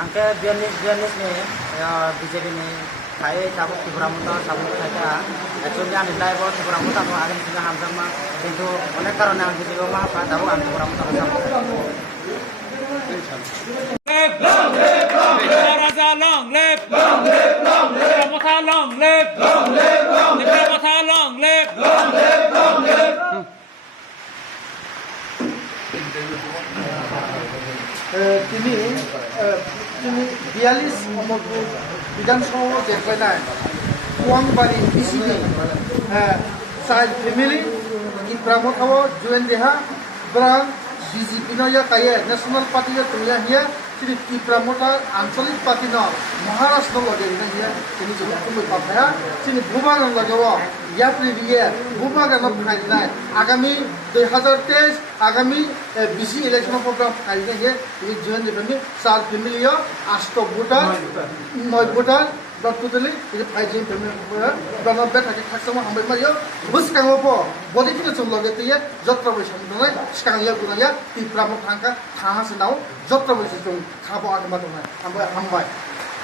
angke bianis ni BJP ni kai sabuk Tripura muta sabuk saja actually ani lai bo Tripura muta ko agin singa hamjang ma kintu onek karone ang BJP ma pa sabuk ang Tripura muta sabuk Raja long live Tripura long live Tripura long live তিনি 42 নম্বর বিধানসভা দেখবেন কুয়াংবাড়ি BCB child family ইব্রাহ্মথাও জুয়েন দেহা ব্রাং BJP নয়া কায়ে national party তুলিয়া হিয়া তিনি ইব্রাহ্মতা আঞ্চলিক party ন মহারাষ্ট্র লগে হিয়া তিনি জুকুমই পাবনা তিনি ভূভাগন লাগেও ইয়াপ্রি দিয়ে ভূভাগন ফাইনাল আগামী 2023 আগামী বিসি ইলেকশন প্রোগ্রাম ফাইনাল হিয়া তিনি জুয়েন দেবেন চার ফ্যামিলিও 8 voter 9 voter Totally, it is 5 family. But not better. Customer, how much you? Who's coming up? What if you look at the job provision? Scania, Guraya, the Pramo Tanka, Tahas now, job provision, Kabo Amadona, and by.